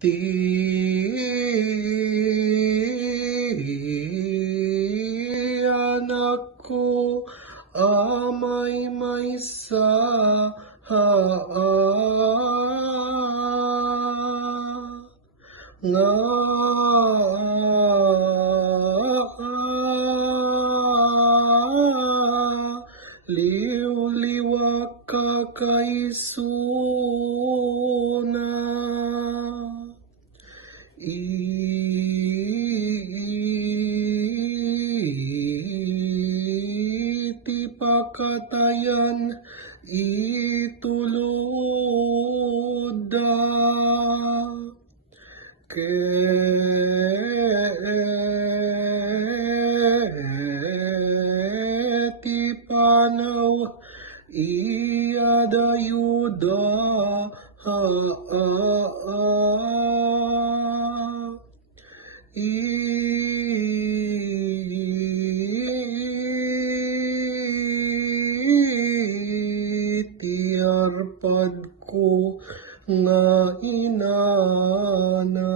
Ti anak ko amay maysa nga liw-liwak ka kay suna. Iti pakatayan itulod da ti panaw iadayuda iti arpad ko nga inana.